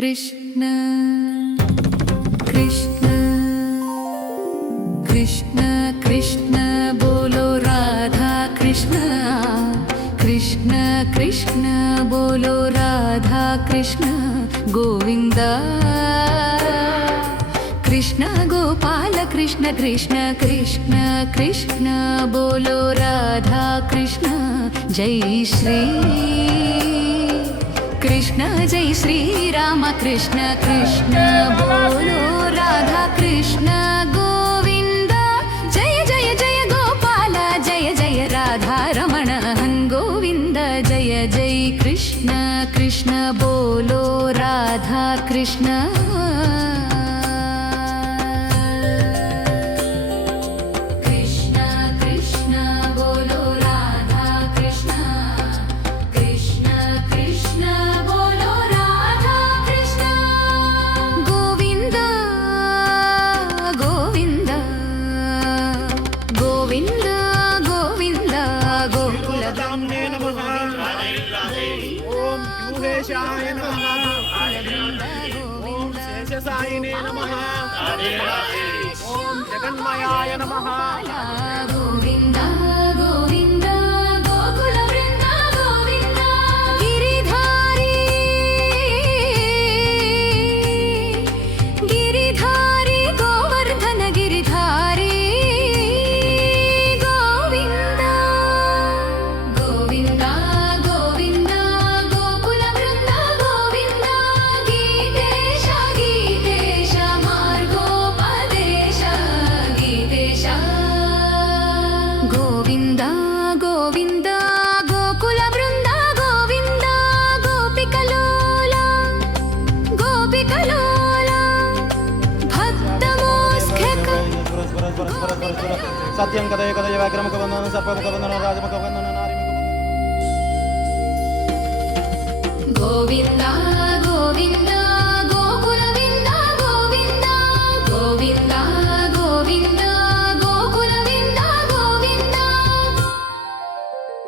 कृष्ण कृष्ण कृष्ण कृष्ण बोलो राधा कृष्ण कृष्ण कृष्ण बोलो राधा कृष्ण गोविंदा कृष्ण गोपाल कृष्ण कृष्ण कृष्ण कृष्ण बोलो राधा कृष्ण जय श्री कृष्ण जय श्री राम कृष्ण कृष्ण बोलो राधा कृष्ण गोविंद जय जय जय गोपाल जय जय राधा रमण गोविंद जय जय कृष्ण कृष्ण बोलो राधा कृष्ण ओम शेषसायिने नमः। ओम जगन्मयाय नमः। गोविंद गोविंद गोकुल वृंद गोविंद गिरिधारी गिरिधारी गोवर्धन गिरिधारी गोविंद गोविंद गोविंद गोकुल वृंद गोविंद गीतेश गीतेश मार्गोपदेश गीतेश गोविंद गोविंद गोकुल वृंद गोविंद गोपिकलोला गोपिकलोला भक्तमोस्खक सत्यं कदय कदय व्याघ्रमुखवन्दनं सर्पमुखवन्दनं राजमुखवन्दनं